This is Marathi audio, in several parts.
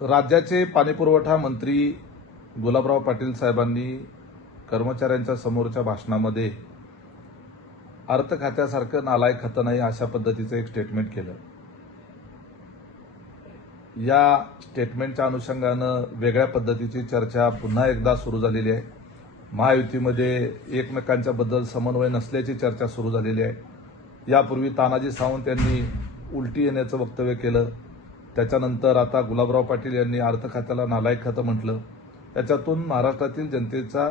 राज्याचे पाणीपुरवठा मंत्री गुलाबराव पाटील साहेबांनी कर्मचाऱ्यांच्या समोरच्या भाषणामध्ये अर्थ खात्यासारखं नालायक खातं नाही अशा पद्धतीचं एक स्टेटमेंट केलं। या स्टेटमेंटच्या अनुषंगानं वेगळ्या पद्धतीची चर्चा पुन्हा एकदा सुरू झालेली आहे। महायुतीमध्ये एकमेकांच्या बद्दल समन्वय नसल्याची चर्चा सुरू झालेली आहे। यापूर्वी तानाजी सावंत यांनी उलटी येण्याचं वक्तव्य केलं, त्याच्यानंतर आता गुलाबराव पाटील यांनी अर्थ खात्याला नालायक खातं म्हटलं। त्याच्यातून महाराष्ट्रातील जनतेचा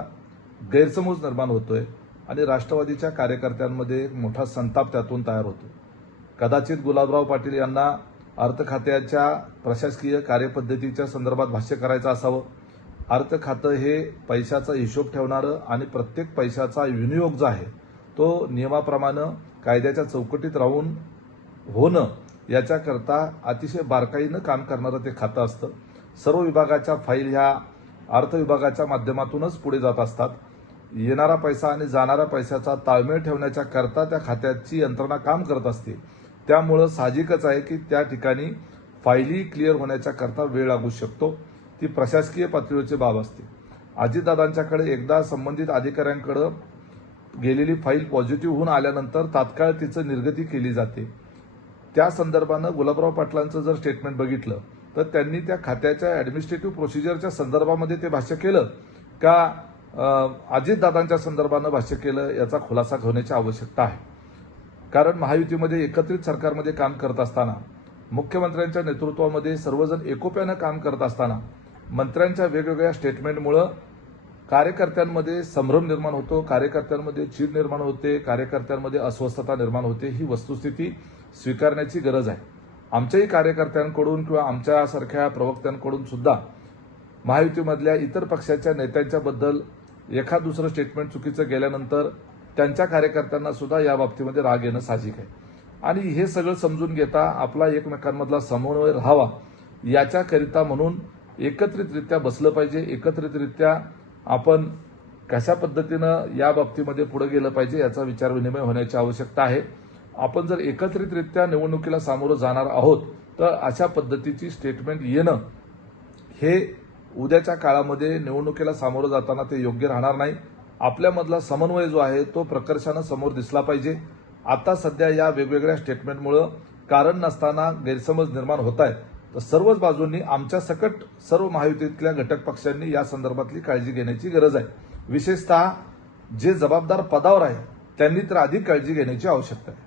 गैरसमज निर्माण होतोय आणि राष्ट्रवादीच्या कार्यकर्त्यांमध्ये एक मोठा संताप त्यातून तयार होतो। कदाचित गुलाबराव पाटील यांना अर्थ खात्याच्या प्रशासकीय कार्यपद्धतीच्या संदर्भात भाष्य करायचं असावं। अर्थ खातं हे पैशाचा हिशोब ठेवणारं आणि प्रत्येक पैशाचा विनियोग जो आहे तो नियमाप्रमाणे कायद्याच्या चौकटीत राहून होणं याच्याकरता अतिशय बारकाईनं काम करणारं ते खातं असतं। सर्व विभागाच्या फाईल ह्या अर्थ विभागाच्या माध्यमातूनच पुढे जात असतात। येणारा पैसा आणि जाणाऱ्या पैशाचा ताळमेळ ठेवण्याच्या करता त्या खात्याची यंत्रणा काम करत असते। त्यामुळे साहजिकच आहे की त्या ठिकाणी फाईली क्लिअर होण्याच्या करता वेळ लागू शकतो। ती प्रशासकीय पातळीवरची बाब असते। अजितदादांच्याकडे एकदा संबंधित अधिकाऱ्यांकडे गेलेली फाईल पॉझिटिव्ह होऊन आल्यानंतर तात्काळ तिचं निर्गती केली जाते। त्या संदर्भानं गुलाबराव पाटलांचं जर स्टेटमेंट बघितलं तर त्यांनी त्या खात्याच्या ॲडमिनिस्ट्रेटिव्ह प्रोसिजरच्या संदर्भामध्ये ते भाष्य केलं का अजितदादांच्या संदर्भानं भाष्य केलं याचा खुलासा होण्याची आवश्यकता आहे। कारण महायुतीमध्ये एकत्रित सरकारमध्ये काम करत असताना, मुख्यमंत्र्यांच्या नेतृत्वामध्ये सर्वजण एकोप्यानं काम करत असताना मंत्र्यांच्या वेगवेगळ्या स्टेटमेंटमुळे कार्यकर्त्यांमध्ये संभ्रम निर्माण होतो, कार्यकर्त्यांमध्ये चीड निर्माण होते, कार्यकर्त्यांमध्ये अस्वस्थता निर्माण होते। ही वस्तुस्थिती स्वीकारण्याची गरज आहे। आमच्याही कार्यकर्त्यांकडून किंवा आमच्यासारख्या प्रवक्त्यांकडून सुद्धा महायुतीमधल्या इतर पक्षाच्या नेत्यांच्या बद्दल एखाद दुसरं स्टेटमेंट चुकीचं गेल्यानंतर त्यांच्या कार्यकर्त्यांना सुद्धा या बाबतीमध्ये राग येणं साहजिक आहे आणि हे सगळं समजून घेता आपला एकमेकांमधला समन्वय राहावा याच्याकरिता म्हणून एकत्रितरित्या बसलं पाहिजे। एकत्रितरित्या आपण कशा पद्धतीनं या बाबतीमध्ये पुढे गेलं पाहिजे याचा विचार विनिमय होण्याची आवश्यकता आहे। आपण जर एकत्रितरित्या निवडणुकीला सामोरं जाणार आहोत तर अशा पद्धतीची स्टेटमेंट येणं हे उद्याच्या काळामध्ये निवडणुकीला सामोरं जाताना ते योग्य राहणार नाही। आपल्यामधला समन्वय जो आहे तो प्रकर्षानं समोर दिसला पाहिजे। आता सध्या या वेगवेगळ्या स्टेटमेंटमुळे कारण नसताना गैरसमज निर्माण होत आहेत, तर सर्वच बाजूंनी आमच्या सकट सर्व महायुतीतल्या घटक पक्षांनी या संदर्भातली काळजी घेण्याची गरज आहे। विशेषतः जे जबाबदार पदावर आहे त्यांनी तर अधिक काळजी घेण्याची आवश्यकता आहे।